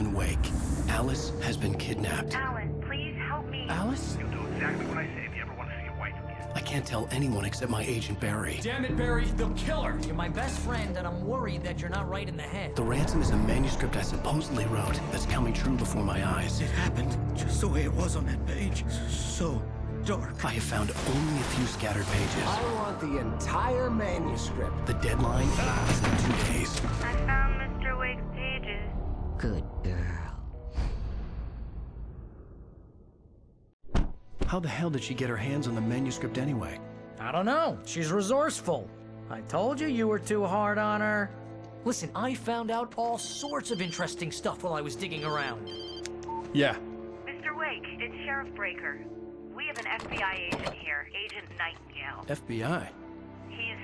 Alan Wake. Alice has been kidnapped. Alan, please help me. Alice? You'll do exactly what I say if you ever want to see your wife again. I can't tell anyone except my agent Barry. Damn it, Barry, they'll kill her! You're my best friend, and I'm worried that you're not right in the head. The ransom is a manuscript I supposedly wrote that's coming true before my eyes. It happened just the way it was on that page. So dark. I have found only a few scattered pages. I want the entire manuscript. The deadline is in 2 days. I found Mr. Wake's pages. Good girl. How the hell did she get her hands on the manuscript anyway? I don't know. She's resourceful. I told you you were too hard on her. Listen, I found out all sorts of interesting stuff while I was digging around. Yeah. Mr. Wake, it's Sheriff Breaker. We have an FBI agent here, Agent Nightingale. FBI? He's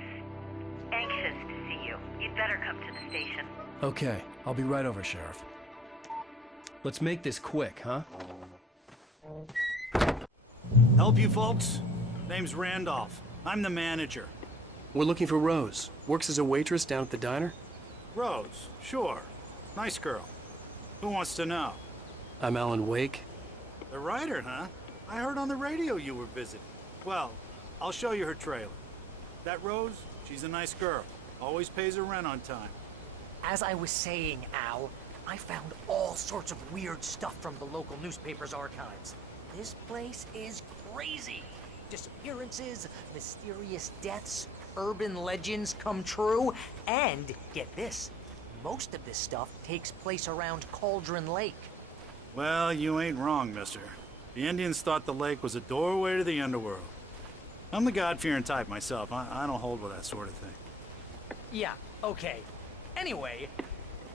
anxious to see you. You'd better come to the station. Okay, I'll be right over, Sheriff. Let's make this quick, huh? Help you folks? Name's Randolph. I'm the manager. We're looking for Rose. Works as a waitress down at the diner. Rose, sure. Nice girl. Who wants to know? I'm Alan Wake. The writer, huh? I heard on the radio you were visiting. Well, I'll show you her trailer. That Rose, she's a nice girl. Always pays her rent on time. As I was saying, Al, I found all sorts of weird stuff from the local newspaper's archives. This place is crazy. Disappearances, mysterious deaths, urban legends come true, and get this, most of this stuff takes place around Cauldron Lake. Well, you ain't wrong, mister. The Indians thought the lake was a doorway to the underworld. I'm the God-fearing type myself. I don't hold with that sort of thing. Yeah, okay. Anyway,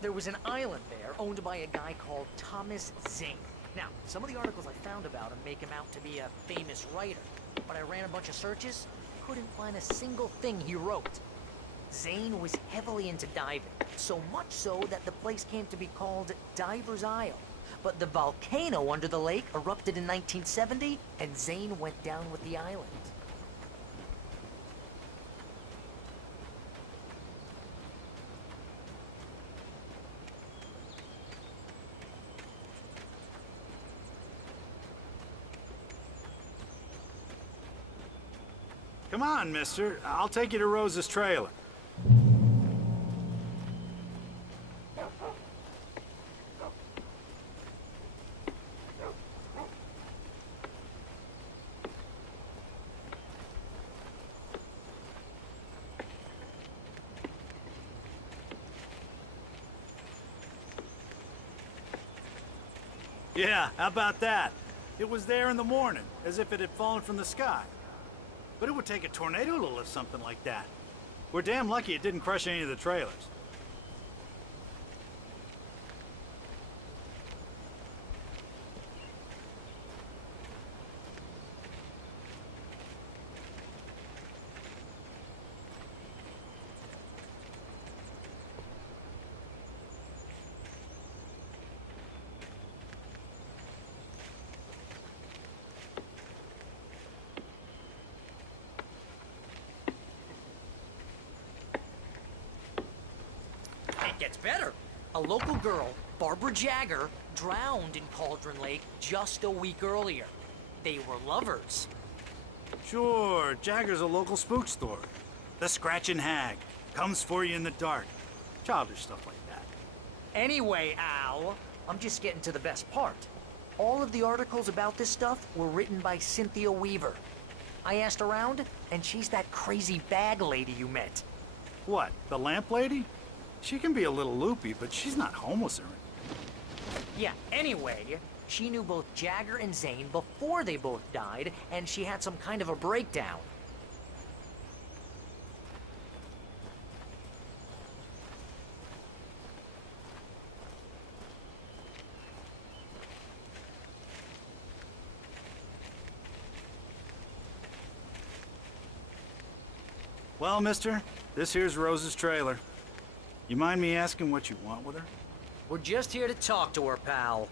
there was an island there owned by a guy called Thomas Zane. Now, some of the articles I found about him make him out to be a famous writer, but I ran a bunch of searches, couldn't find a single thing he wrote. Zane was heavily into diving, so much so that the place came to be called Diver's Isle. But the volcano under the lake erupted in 1970, and Zane went down with the island. Come on, mister. I'll take you to Rose's trailer. Yeah, how about that? It was there in the morning, as if it had fallen from the sky. But it would take a tornado to lift something like that. We're damn lucky it didn't crush any of the trailers. It gets better. A local girl, Barbara Jagger, drowned in Cauldron Lake just a week earlier. They were lovers. Sure, Jagger's a local spook story. The Scratching Hag. Comes for you in the dark. Childish stuff like that. Anyway, Al, I'm just getting to the best part. All of the articles about this stuff were written by Cynthia Weaver. I asked around, and she's that crazy bag lady you met. What, the lamp lady? She can be a little loopy, but she's not homeless or anything. Yeah, anyway, she knew both Jagger and Zane before they both died, and she had some kind of a breakdown. Well, mister, this here's Rose's trailer. You mind me asking what you want with her? We're just here to talk to her, pal.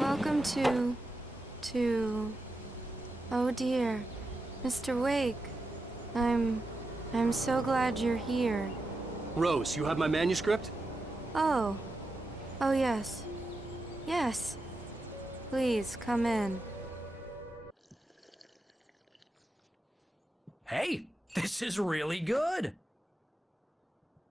Welcome to to... Oh dear, Mr. Wake. I'm so glad you're here. Rose, you have my manuscript? Oh. Oh yes. Yes. Please, come in. Hey, this is really good.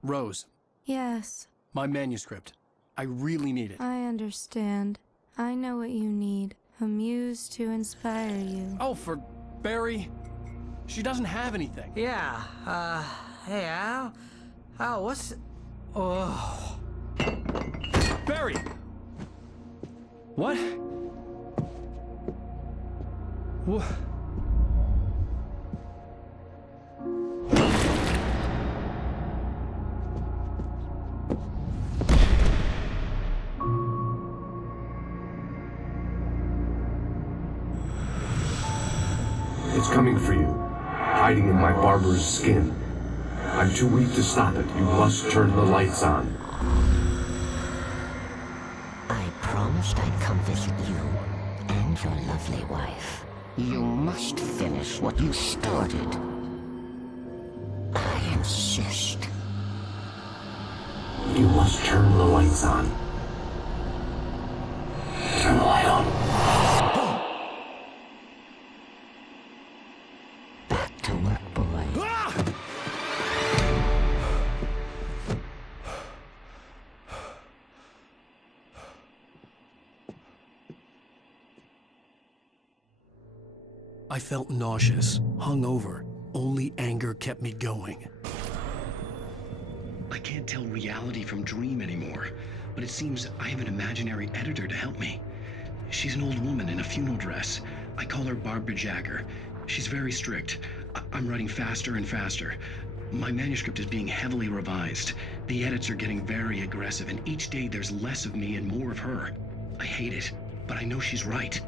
Rose, Yes, my manuscript. I really need it. I understand. I know what you need. A muse to inspire you. Oh, for Barry? She doesn't have anything. Yeah, hey, Al? Al, what's... Oh... Barry! What? What? It's coming for you, hiding in my barber's skin. I'm too weak to stop it. You must turn the lights on. I promised I'd come visit you and your lovely wife. You must finish what you started. I insist. You must turn the lights on. Turn the light on. Back to work, boy. I felt nauseous, hungover. Only anger kept me going. I can't tell reality from dream anymore, but it seems I have an imaginary editor to help me. She's an old woman in a funeral dress. I call her Barbara Jagger. She's very strict. I'm writing faster and faster. My manuscript is being heavily revised. The edits are getting very aggressive, and each day there's less of me and more of her. I hate it, but I know she's right.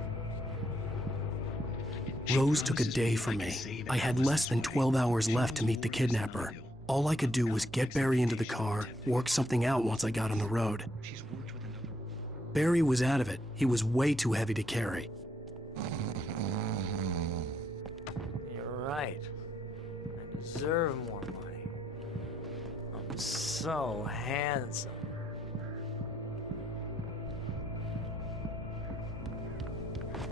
Rose took a day from me. I had less than 12 hours left to meet the kidnapper. All I could do was get Barry into the car, work something out once I got on the road. Barry was out of it. He was way too heavy to carry. You're right. I deserve more money. I'm so handsome.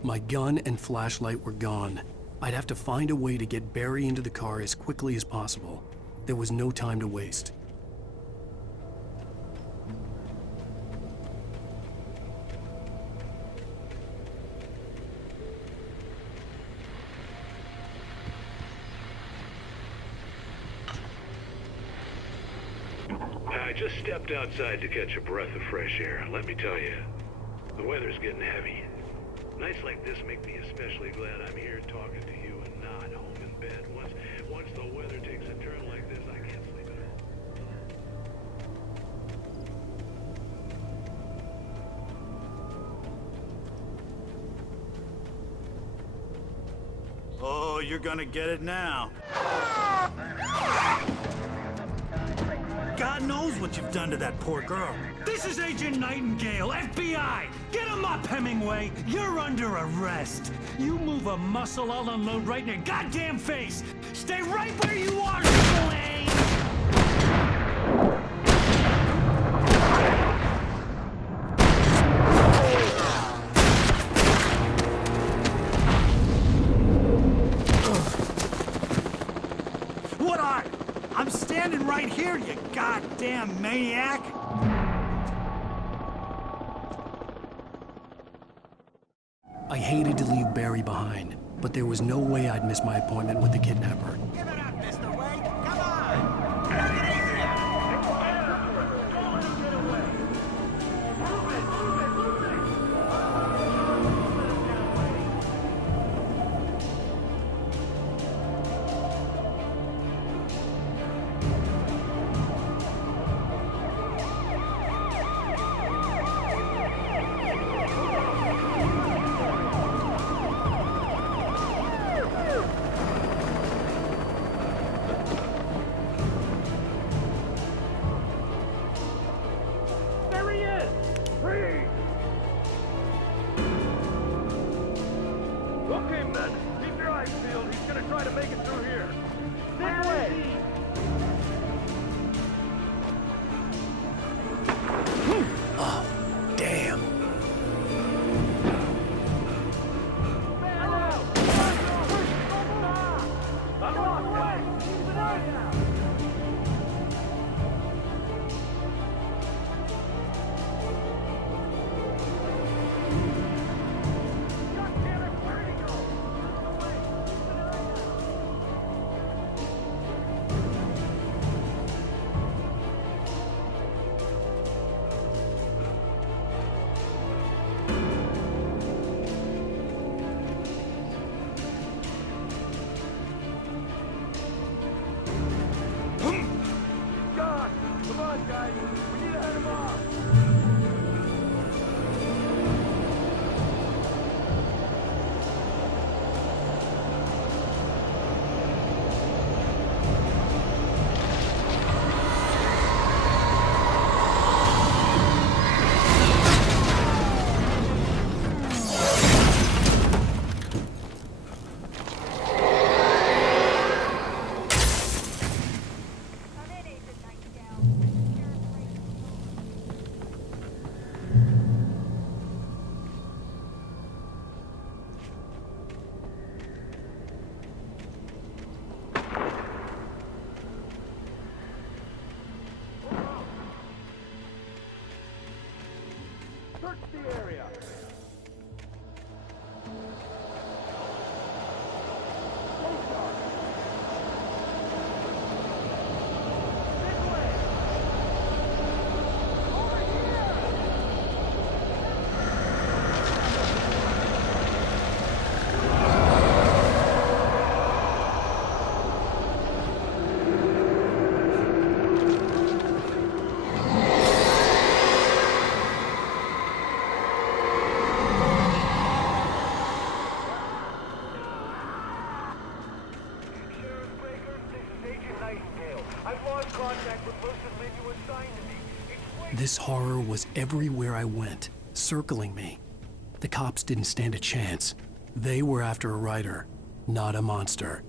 My gun and flashlight were gone. I'd have to find a way to get Barry into the car as quickly as possible. There was no time to waste. I just stepped outside to catch a breath of fresh air. Let me tell you, the weather's getting heavy. Nights like this make me especially glad I'm here talking to you and not home in bed. Once the weather takes a turn like this, I can't sleep at Oh, you're gonna get it now. God knows what you've done to that poor girl. This is Agent Nightingale, FBI! Get him up, Hemingway! You're under arrest! You move a muscle, I'll unload right in your goddamn face! Stay right where you are, Blaine! What are? I'm standing right here, you goddamn maniac! I hated to leave Barry behind, but there was no way I'd miss my appointment with the kidnapper. Give it up, Mr. Wake. Come on. Take it easy. Okay, men, keep your eyes peeled. He's gonna try to make it through here. This way! Oh, damn. Search the area. This horror was everywhere I went, circling me. The cops didn't stand a chance. They were after a writer, not a monster.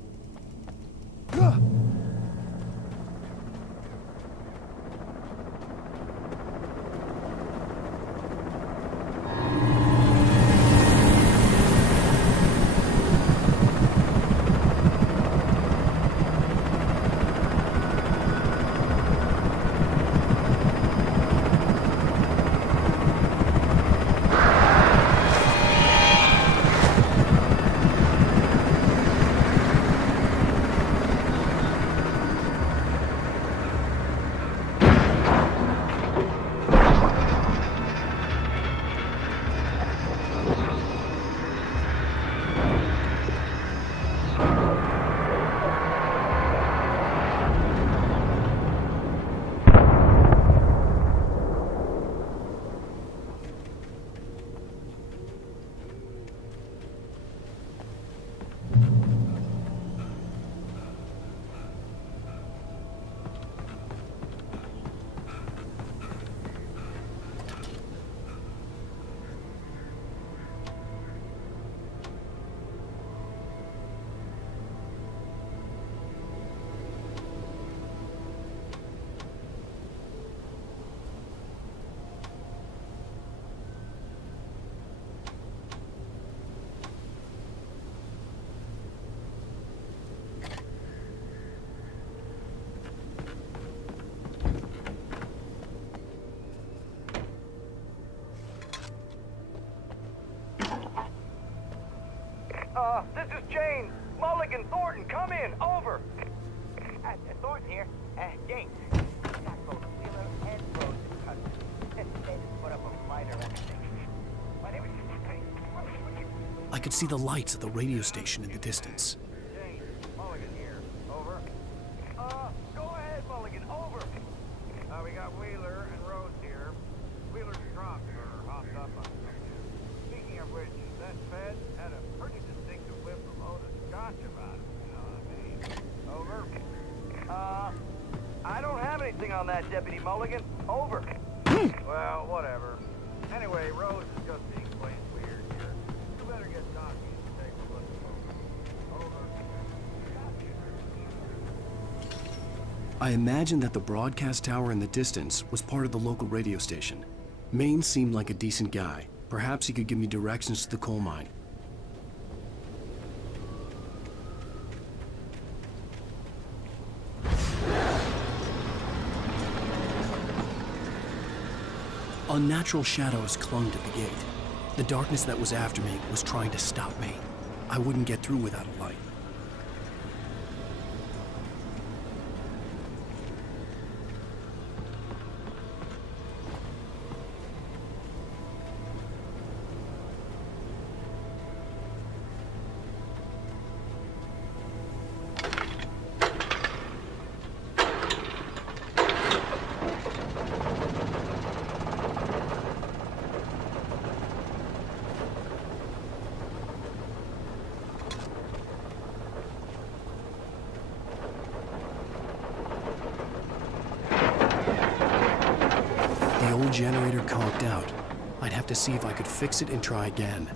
This is James. Mulligan, Thornton, come in. Over. Thornton here. James. Got both Wheeler and Rose in custody. They just put up a fight or anything. My name is... I could see the lights of the radio station in the distance. James, Mulligan here. Over. Go ahead, Mulligan. Over. We got Wheeler and Rose here. Wheeler's drunk or hopped up on something. Speaking of which, that Fed had a pretty distinctive whiff of Oda Scotch about him, you know what I mean? Over. I don't have anything on that, Deputy Mulligan. Over. Well, whatever. Anyway, Rose is just being plain weird here. You better get Doc to take a look. I imagined that the broadcast tower in the distance was part of the local radio station. Maine seemed like a decent guy. Perhaps he could give me directions to the coal mine. Unnatural shadows clung to the gate. The darkness that was after me was trying to stop me. I wouldn't get through without a light. The old generator conked out. I'd have to see if I could fix it and try again.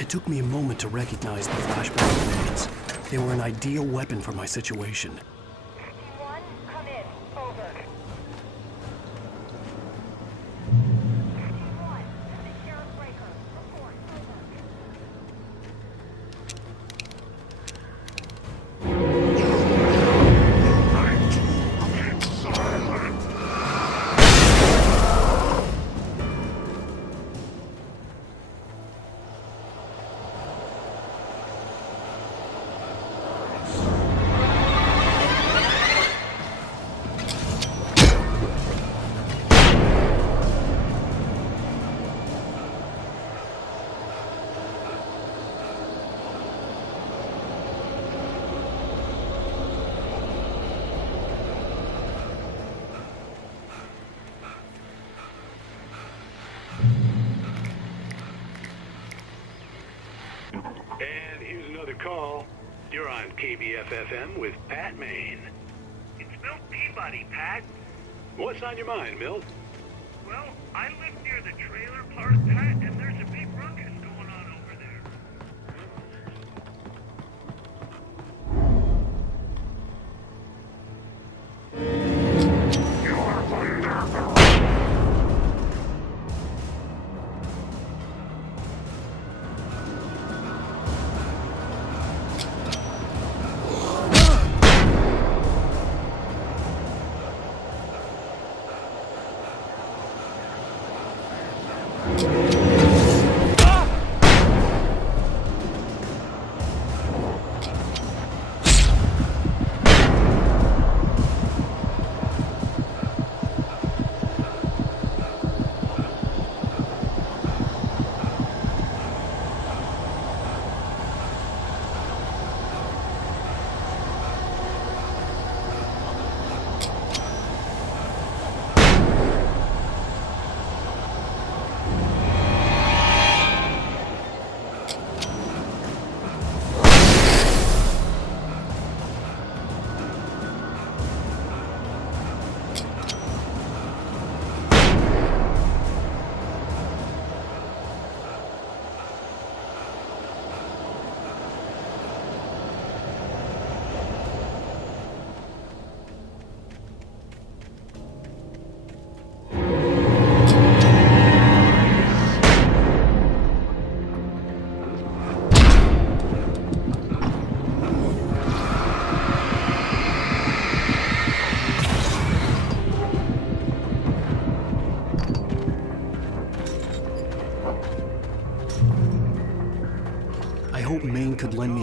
It took me a moment to recognize the flashbang grenades. They were an ideal weapon for my situation. One, come in. Over. One, this is Sheriff Breaker. Report. And here's another call. You're on KBFFM with Pat Maine. It's Milt Peabody, Pat. What's on your mind, Milt? Well, I live near the trailer park, Pat, and there's a big ruckus going on over there.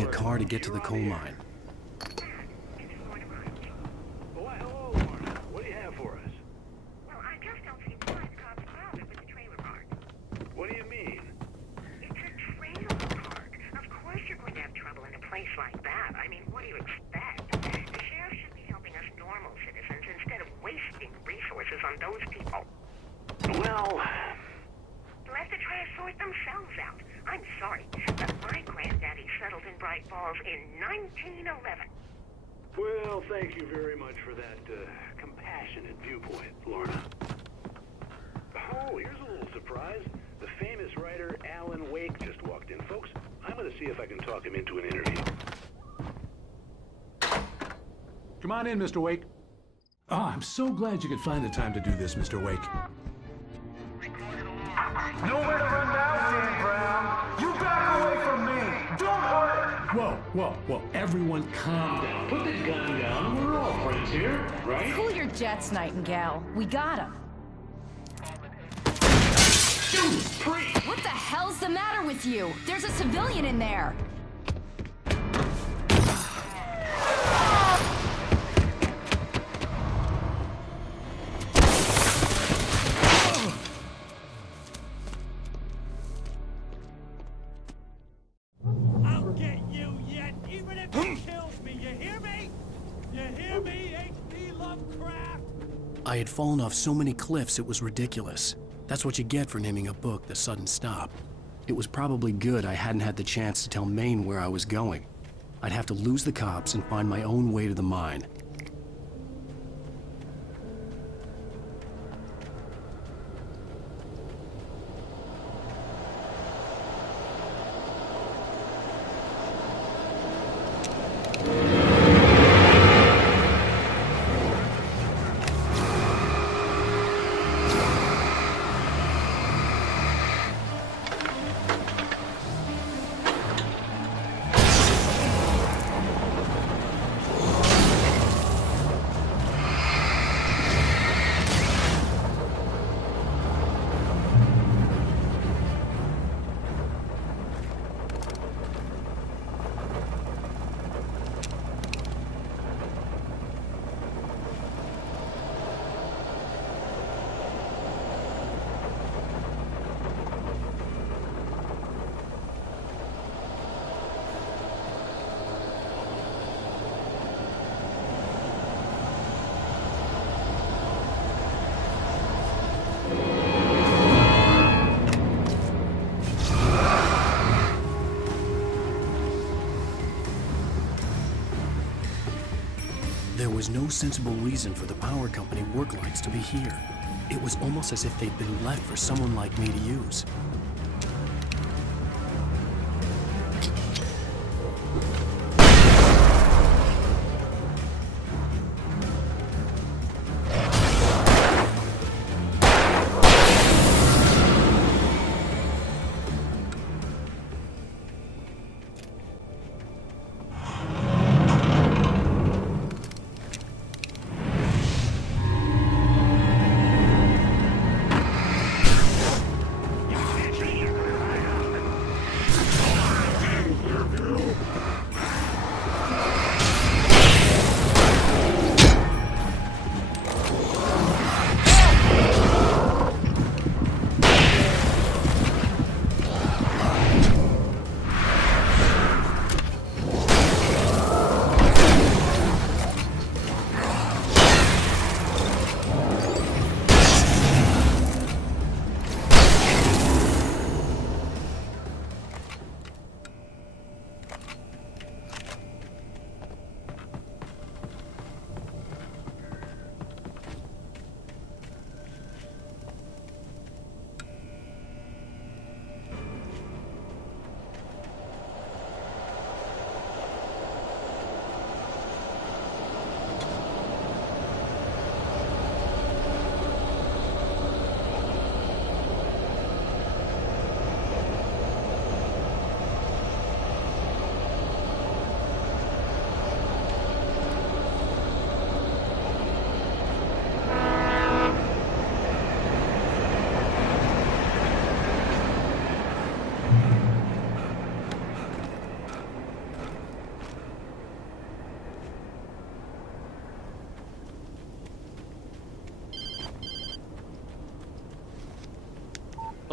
a car to get to the coal mine. Why, hello, Lorna. What do you have for us? Well, I just don't see why the cops bothered with the trailer park. What do you mean? It's a trailer park. Of course you're going to have trouble in a place like that. I mean, what do you expect? The sheriff should be helping us normal citizens instead of wasting resources on those people. Well, Let the trash sort themselves out. I'm sorry, but my granddaddy settled in Bright Falls in 1911. well, thank you very much for that compassionate viewpoint, Lorna. Oh, here's a little surprise. The famous writer Alan Wake just walked in. Folks, I'm going to see if I can talk him into an interview. Come on in, Mr. Wake. Oh, I'm so glad you could find the time to do this, Mr. Wake. Nowhere to run now, Dan Brown. You back away from me. Don't hurt. Whoa. Everyone calm down. Put the gun down. We're all friends here, right? Cool your jets, Nightingale. We got him. Judas Priest! What the hell's the matter with you? There's a civilian in there. I'll get you yet, even if it kills me. You hear me? You hear me, H.P. Lovecraft? I had fallen off so many cliffs it was ridiculous. That's what you get for naming a book The Sudden Stop. It was probably good I hadn't had the chance to tell Maine where I was going. I'd have to lose the cops and find my own way to the mine. There was no sensible reason for the power company work lights to be here. It was almost as if they'd been left for someone like me to use.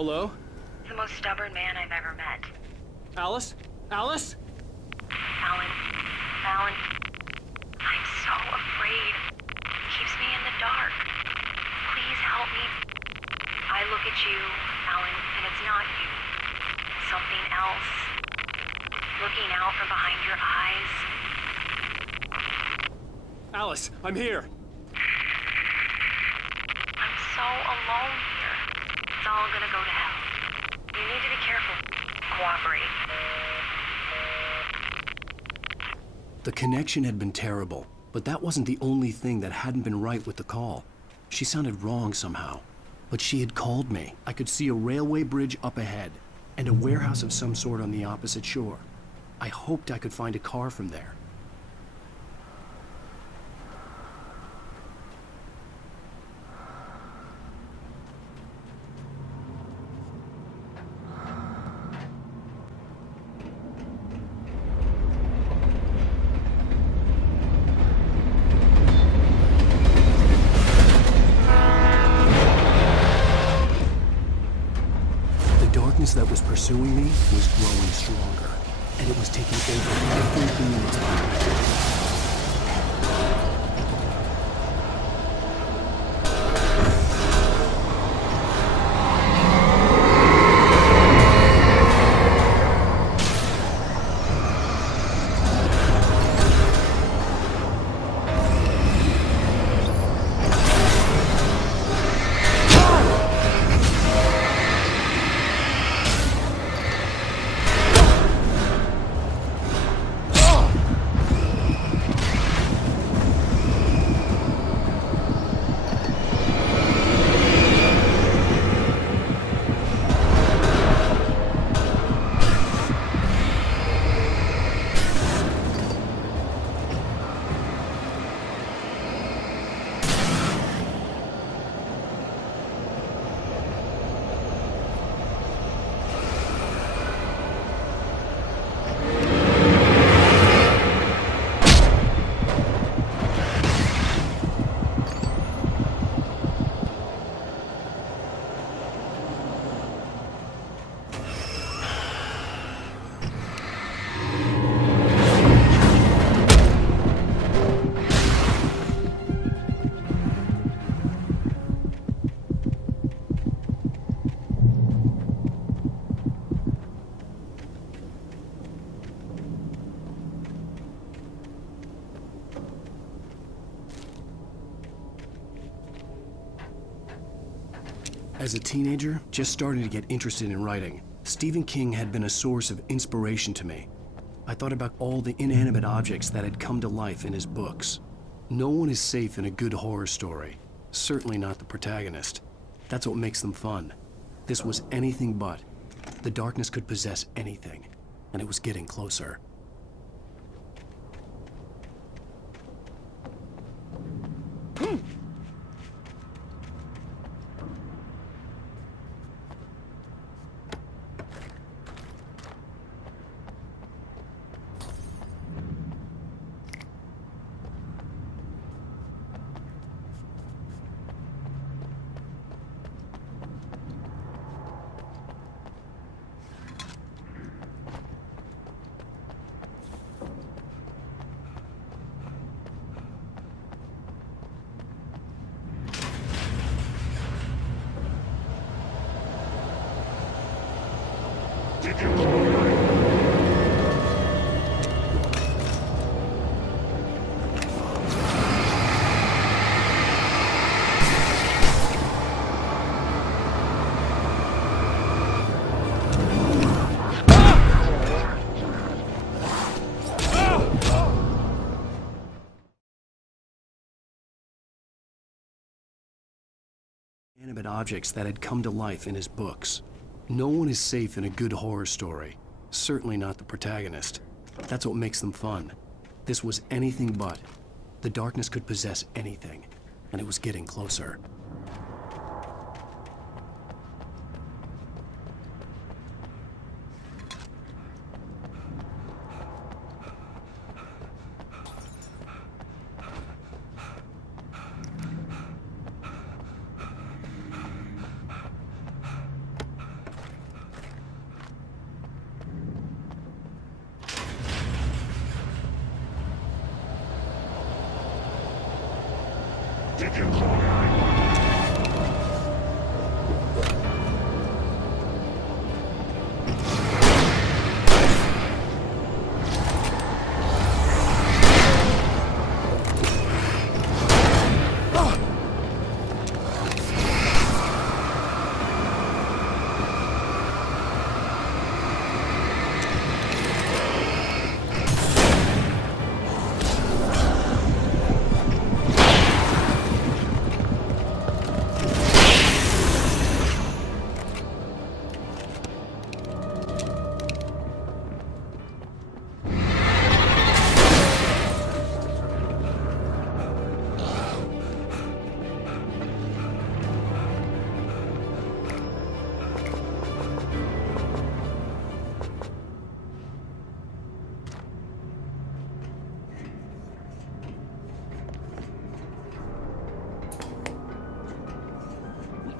Hello? The most stubborn man I've ever met. Alice? Alice? Alan. Alan. I'm so afraid. It keeps me in the dark. Please help me. I look at you, Alan, and it's not you. Something else. Looking out from behind your eyes. Alice, I'm here. I'm so alone here. It's all gonna go to hell. You need to be careful. Cooperate. The connection had been terrible, but that wasn't the only thing that hadn't been right with the call. She sounded wrong somehow, but she had called me. I could see a railway bridge up ahead, and a warehouse of some sort on the opposite shore. I hoped I could find a car from there. That was pursuing me was growing stronger, and it was taking over everything in its path. As a teenager, just starting to get interested in writing, Stephen King had been a source of inspiration to me. I thought about all the inanimate objects that had come to life in his books. No one is safe in a good horror story. Certainly not the protagonist. That's what makes them fun. This was anything but. The darkness could possess anything, and it was getting closer. Inanimate objects that had come to life in his books. No one is safe in a good horror story. Certainly not the protagonist. That's what makes them fun. This was anything but. The darkness could possess anything, and it was getting closer.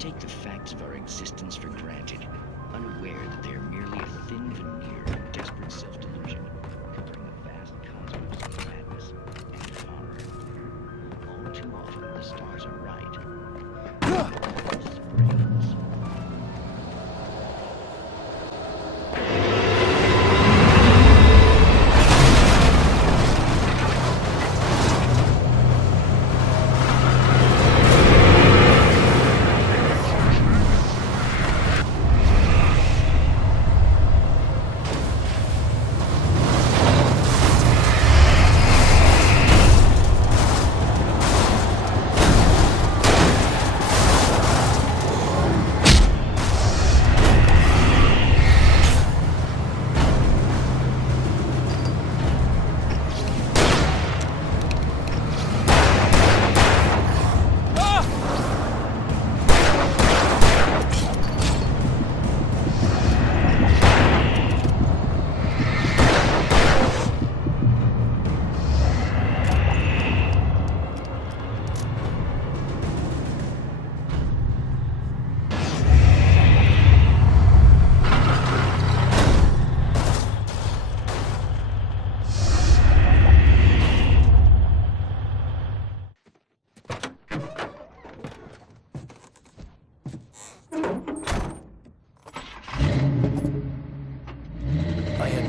take the facts of our existence for granted, unaware that they are merely a thin veneer of desperate self-delusion, covering the vast cosmos of madness and horror. All too often, the stars are right.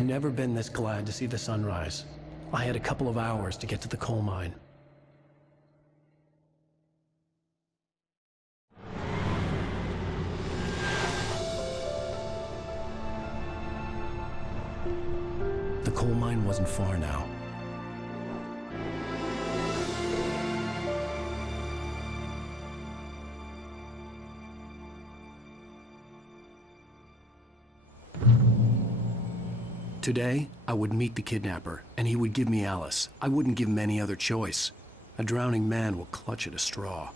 Never been this glad to see the sunrise. I had a couple of hours to get to the coal mine. The coal mine wasn't far now. Today, I would meet the kidnapper, and he would give me Alice. I wouldn't give him any other choice. A drowning man will clutch at a straw.